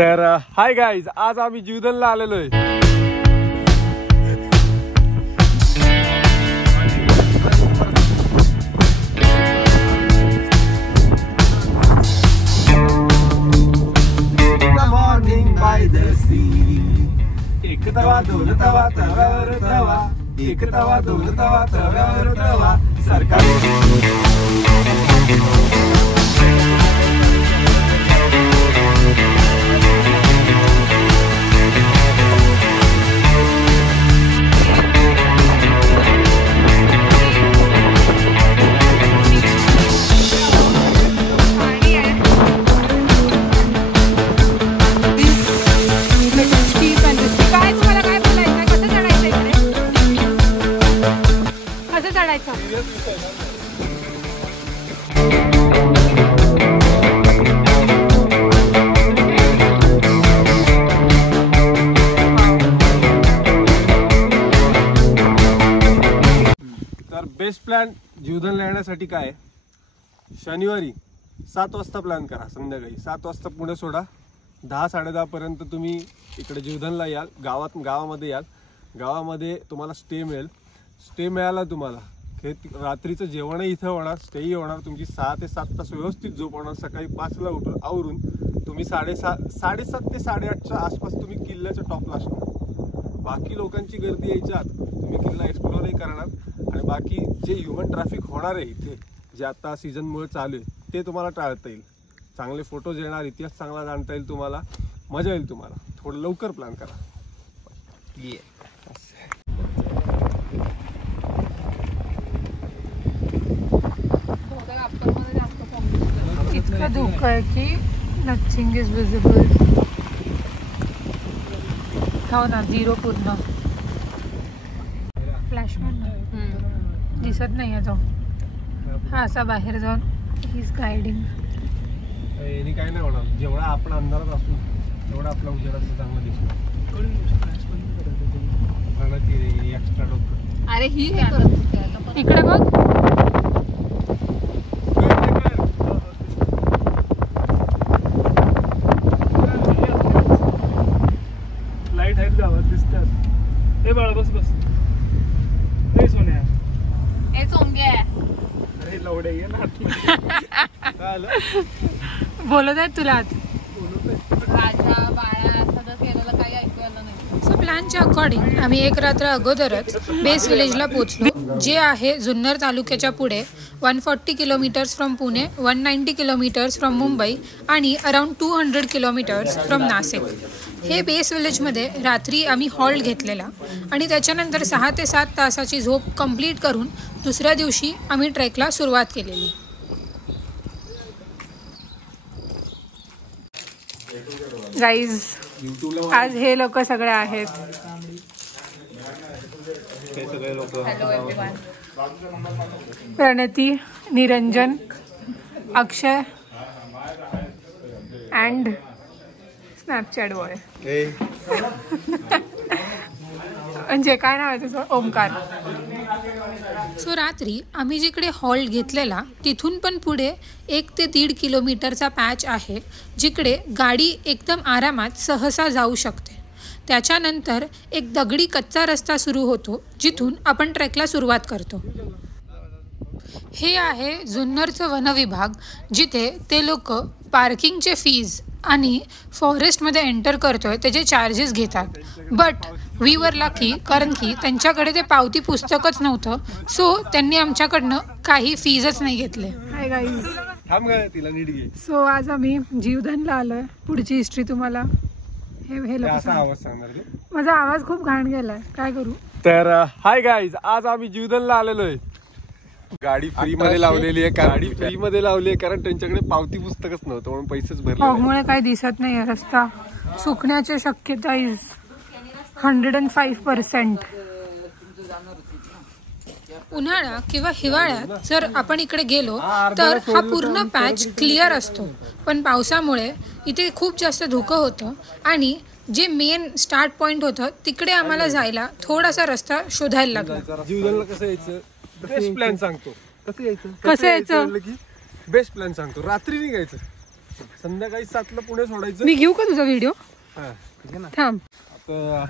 तर hi guys, आज आम्ही जीवदनला आलेलो आहे. एक तवा दोन तवा तव्यावर तवा, एक तवा दोन तवा तव्यावर तवा. सरकारी बेस्ट प्लॅन जीवदनला येण्यासाठी काय, शनिवारी 7 वाजता प्लॅन करा. संध्याकाळी 7 वाजता पुणे सोडा. 10-10:30 पर्यंत तुम्ही इकडे जीवदनला याल. गावामध्ये याल. गावामध्ये तुम्हाला स्टे मिळेल. स्टे मिळाला तुम्हाला रात्रीचं जेवणही इथं होणार, स्टेही होणार. तुमची 6 ते 7 तास व्यवस्थित झोप होणार. सकाळी 5ला उठून आवरून तुम्ही 7:30 ते 8:30च्या आसपास तुम्ही किल्ल्याच्या टॉपला असणार. बाकी लोकांची गर्दी यायच्या आत तुम्ही किल्ला एक्सप्लोरही करणार. आणि बाकी जे ह्युमन ट्रॅफिक होणार आहे इथे, जे आता सीझनमुळे चालू आहे, ते तुम्हाला टाळता येईल. चांगले फोटोज येणार, इतिहास चांगला जाणता येईल तुम्हाला, मजा येईल तुम्हाला. थोडं लवकर प्लॅन करा. इतकं धोका आहे की नथिंग इज विजिबल. हो ना, 0 पूर्ण. फ्लॅशमॅन दिसत नाही आहे तो. हा असा बाहेर जाऊन ही इज गायडिंग. याने काय नाही होणार. जेवढा आपण अंधारात असू तेवढा आपला उजेडाचं चांगला दिसतो. एक्स्ट्रा डोकं. अरे ही इकडे बघ. लाईट आहेत गावात दिसतात. हे बाळा बस बस. हे सोन्या, ए सोंगे, अरे लवडे ये ना. बोलत आहेत तुला राजा बाळा सगळं केलेलं काही ऐकू आलं नाही. सो प्लॅनच्या अकॉर्डिंग आम्ही एक रात्र अगोदरच बेस विलेजला पोहोचलो, जे आहे जुन्नर तालुक्याच्या पुढे. 140 kilometres from Pune, 190 kilometres from Mumbai आणि अराउंड 200 किलोमीटर्स फ्रॉम नाशिक. हे बेस विलेजमध्ये रात्री आम्ही हॉल्ट घेतलेला आणि त्याच्यानंतर 6 ते 7 तासाची झोप कंप्लीट करून दुसऱ्या दिवशी आम्ही ट्रेकला सुरुवात केलेली. गाईज, आज हे लोक सगळे आहेत. प्रणती, निरंजन, अक्षय अँड स्नॅपचॅट बॉय. म्हणजे काय नाव आहे तुझं? ओमकार. सो रात्री आम्ही जिकडे हॉल्ट घेतलेला तिथून पण पुढे 1 ते 1.5 किलोमीटरचा पॅच आहे, जिकडे गाडी एकदम आरामात सहसा जाऊ शकते. त्याच्यानंतर एक दगडी कच्चा रस्ता सुरू होतो, जिथून आपण ट्रेकला सुरुवात करतो. हे आहे जुन्नरचं वनविभाग, जिथे ते लोक पार्किंगचे फीज आणि फॉरेस्टमध्ये एंटर करतोय त्याचे चार्जेस घेतात. बट वी वर लकी, कारण की त्यांच्याकडे ते पावती पुस्तकच नव्हतं. सो त्यांनी आमच्याकडनं काही फीजच नाही घेतले. हाय गाईज, सो आज आम्ही जीवदनला आलोय. पुढची हिस्ट्री तुम्हाला माझा आवाज खूप घाण गेलाय, काय करू. तर हाय गाईज, आज आम्ही जीवदनला आलेलो आहे. गाडी फ्री मध्ये लावलेली आहे. गाडी फ्री मध्ये लावली आहे कारण त्यांच्याकडे पावती पुस्तकच नव्हतं, म्हणून पैसेच भरले. फॉगमुळे काही दिसत नाही. रस्ता सुकण्याची शक्यता इज 105%. उन्हाळा किंवा हिवाळ्यात जर आपण इकडे गेलो तर हा पूर्ण पॅच क्लिअर असतो, पण पावसामुळे इथे खूप जास्त धुकं होतं आणि जे मेन स्टार्ट पॉइंट होतं तिकडे आम्हाला जायला थोडासा रस्ता शोधायला लागला. जीवदनला कसं यायचं, बेस्ट प्लॅन सांगतो. कसं यायचं बेस्ट प्लॅन सांगतो. रात्री निघायचं संध्याकाळी 7ला पुणे सोडायचं. मी घेऊ का तुझा व्हिडिओ? हा ठीक आहे ना. थांब. आता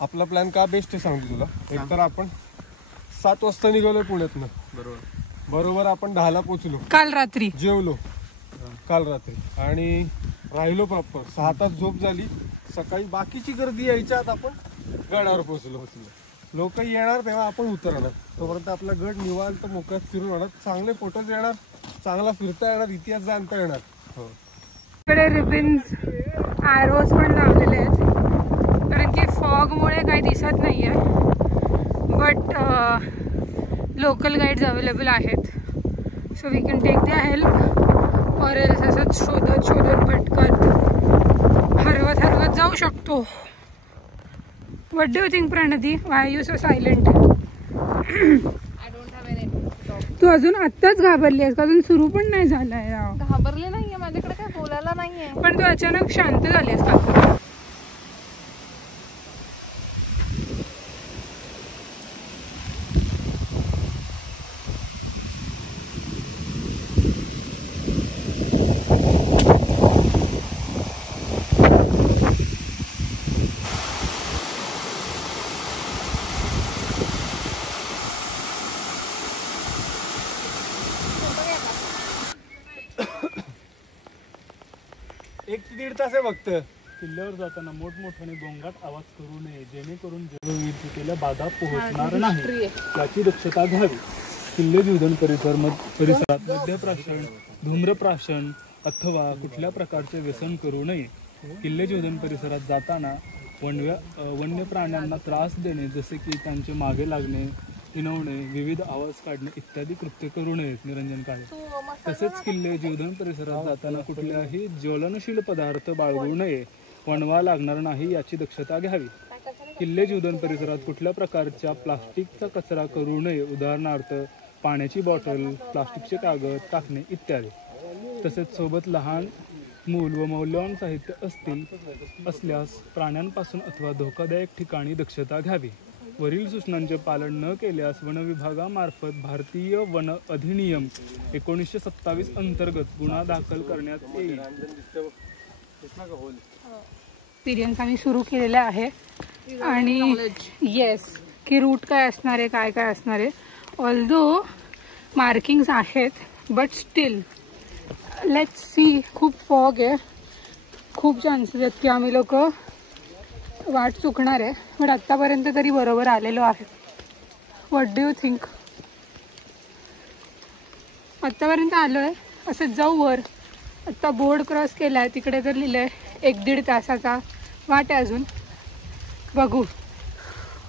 आपला प्लॅन का बेस्ट आहे सांगतो तुला. एक तर आपण 7 वाजता निघालोय पुण्यातनं. बरोबर आपण 10ला पोहोचलो. काल रात्री जेवलो काल रात्री आणि राहिलो प्रॉपर 6 तास झोप झाली. सकाळी बाकीची गर्दी यायच्या आत आपण गडावर पोहोचलो. लोक येणार तेव्हा आपण उतरणार. तोपर्यंत आपला गड निवांत मोकळ्यात फिरून होणार. चांगले फोटोज येणार, चांगला फिरता येणार, इतिहास जाणता येणार. हो इकडे रिबिन्स ॲरोज पण लावलेले आहेत कारण की फॉगमुळे काही दिसत नाही आहे. बट लोकल गाईड्स अवेलेबल आहेत. So we can take the help or असंच शोधत शोधत भटकत हरवत जाऊ शकतो. What do you think Pranati? Why you so silent? तू अजून आत्ताच घाबरली आहेस का? अजून सुरू पण नाही झालाय. घाबरले नाहीये, माझ्याकडे काय बोलायला नाहीये. पण तू अचानक शांत झाली आहेस का? एक ते दीड तास आहे फक्त. किल्ल्यावर जाताना मोठमोठ्याने गोंगाट आवाज करू नये, जेणेकरून जैवविविधतेला बाधा पोहोचणार नाही याची दक्षता घ्यावी. किल्ले जीवधन परिसरात मद्यप्राशन, धूम्रप्राशन अथवा कुठल्या प्रकारचे व्यसन करू नये. किल्ले जीवधन परिसरात जाताना वन्य प्राण्यांना त्रास देणे, जसे की त्यांचे मागे लागणे, हिणवणे, विविध आवाज काढणे इत्यादी कृत्य करू नयेत. निरंजन काळे. तसेच किल्ले जीवधन परिसरात जाताना कुठल्याही ज्वलनशील पदार्थ बाळगू नये, वणवा लागणार नाही याची दक्षता घ्यावी. किल्ले जीवधन परिसरात कुठल्या प्रकारच्या प्लास्टिकचा कचरा करू नये, उदाहरणार्थ पाण्याची बॉटल, प्लास्टिकचे कागद टाकणे इत्यादी. तसेच सोबत लहान मूल व मौल्यवान साहित्य असल्यास प्राण्यांपासून अथवा धोकादायक ठिकाणी दक्षता घ्यावी. वरील सूचनांचे पालन न केल्यास वन विभागामार्फत भारतीय वन अधिनियम 1927 अंतर्गत गुन्हा दाखल करण्यात येईल. एक्सपिरियन्स आम्ही सुरू केलेला आहे आणि येस की रूट काय असणार आहे, काय काय असणार आहे. ऑल्दो मार्किंग्स आहेत बट स्टील लेट्स सी. खूप फॉग आहे, खूप चान्सेस आहेत की आम्ही लोक वाट चुकणार आहे. बट आत्तापर्यंत तरी बरोबर आलेलो आहे. What do you think? आत्तापर्यंत आलो आहे. असं जाऊ वर. आत्ता बोर्ड क्रॉस केला आहे, तिकडे तर लिहिलं आहे 1-1.5 तासाचा वाट आहे अजून. बघू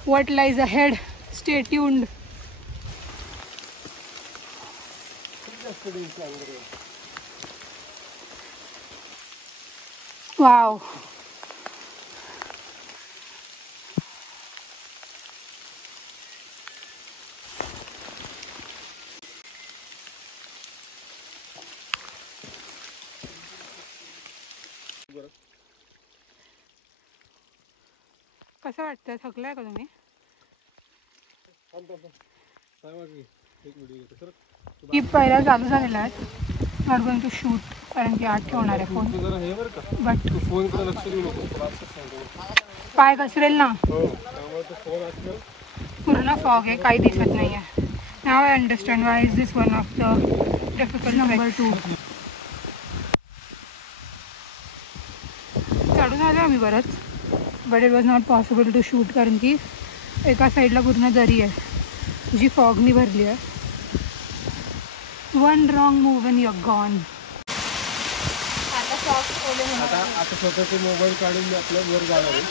what lies ahead. Stay tuned. Wow. कसं वाटतंय? थकलाय का तुम्ही? की पहिला चालू झालेला आहे. नॉट गोइंग टू शूट कारण की आठ ठेवणार आहे फोन. बट फोनकडे लक्ष देऊ नको. पाय घसरेल ना. पूर्ण फॉग आहे, काही दिसत नाही आहे. Now I understand why is this one of the difficult number 2. चढून आलो आम्ही बरंच. But it was not possible to shoot कारण की एका साईडला पूर्ण दरी आहे जी फॉगनी भरली आहे. One wrong move and you are gone. आता स्वतःचे मोबाईल काढून मी आपल्या वर जाणार आहे.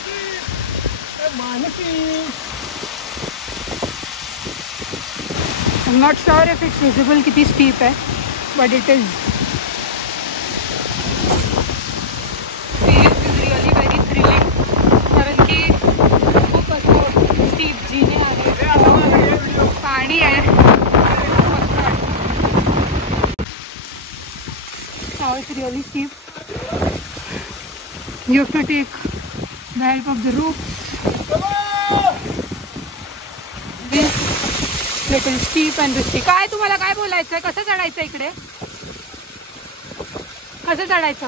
I am not sure if it's visible किती स्टीप आहे but it is really very thrilling कारण की खूप असं स्टीप जिने आहे, पाणी आहे. Now it's really steep. You have to take the help of the rope. This little steep and risky. काय तुम्हाला काय बोलायचंय? कसं चढायचं इकडे? कसं चढायचं?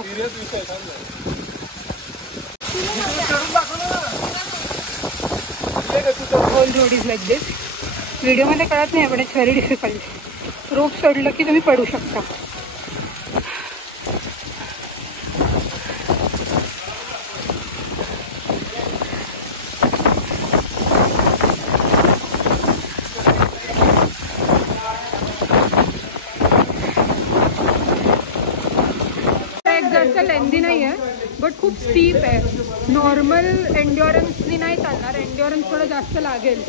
होल रोड इज लाईक दिस. व्हिडिओमध्ये कळत नाही पण इट्स व्हेरी डिफिकल्ट. रोप सोडलं की तुम्ही पडू शकता. जास्त लेंदी नाही आहे बट खूप स्टीप आहे. नॉर्मल एन्ड्युरन्सनी नाही चालणार. एन्ड्युरन्स थोडं जास्त लागेल.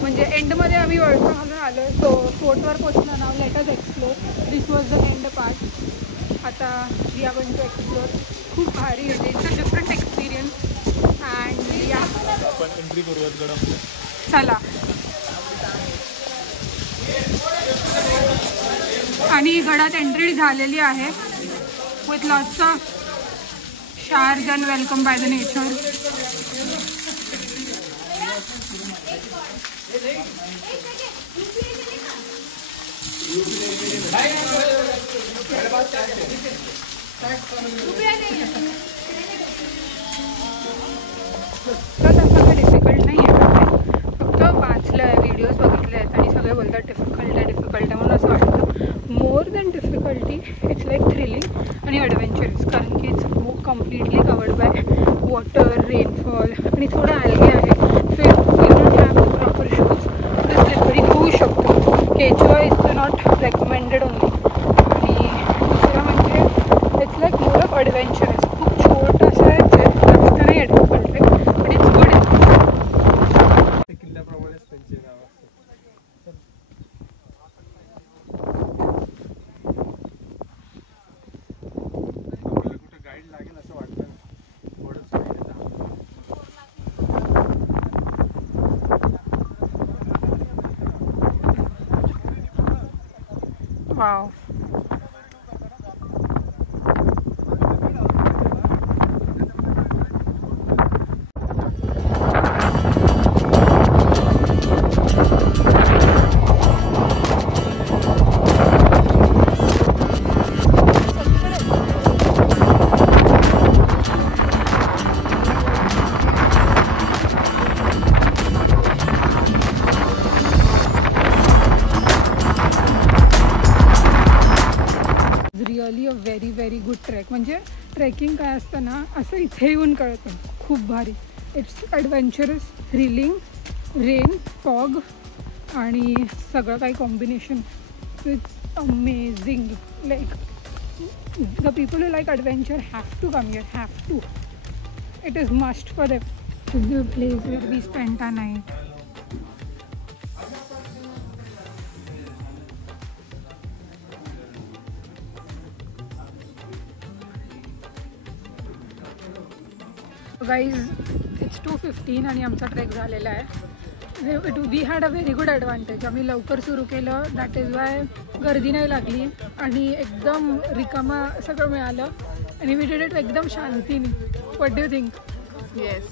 म्हणजे एंडमध्ये आम्ही वळसा घालून आलो. सो फोर्टवर पोचलो. Now let us explore. This was the end part. आता we are going to explore. खूप भारी आहे. It's a different experience and या आपण एंट्री करूयात गडामध्ये. चला. आणि गडात एंट्री झालेली आहे with lots of showers and welcome by the nature. तसं डिफिकल्ट नाही आहे. फक्त वाचलं आहे, व्हिडिओज बघितले आहेत आणि सगळे बोलतात डिफिकल्ट आहे म्हणून असं वाटतं. More than difficulty it's like thrilling आणि ॲडव्हेंचरस. कारण की it's completely covered by water, rainfall आणि थोडं ॲल्गे आहे. So you don't have proper shoes. तर स्लिपरी होऊ शकतो. केचुआ इज नॉट रेकमेंडेड ओनली. आणि दुसरं म्हणजे it's like more of adventurous. खूप छोटंसं आहे. जास्त नाही आहे डिफिकल्ट आहे बट इट्स गुड. किल्ल्याप्रमाणेच त्यांचे नाव असतं. आपल्याला कुठे गाईड लागेल असं वाटतं. Wow. Really a very good trek. म्हणजे ट्रेकिंग काय असतं ना असं इथे येऊन कळतं. खूप भारी. It's adventurous, thrilling, rain, fog आणि सगळं काही combination. It's amazing. Like the people who like adventure have to come here. Have to. It is must for them. Is the place where we spent a night. Guys it's 2:15 आणि आमचा trek झालेला आहे. We had a very good advantage. आम्ही लवकर सुरू केलं. That is why गर्दी नाही लागली आणि एकदम रिकामा सगळं मिळालं. आणि वी डिड इट एकदम शांतीने. What do you think? Yes.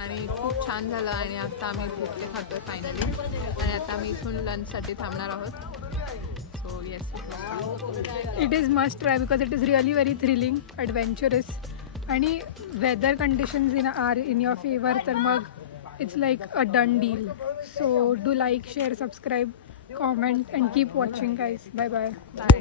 आणि खूप छान झालं. आणि आता आम्ही भोपळे खातो फायनली. आणि आता आम्ही इथून लंचसाठी थांबणार आहोत. So yes, it is must try because it is really very thrilling, adventurous. आणि weather conditions are in your favour. तर मग it's like a done deal. So do like, share, subscribe, comment and keep watching guys. Bye bye. Bye.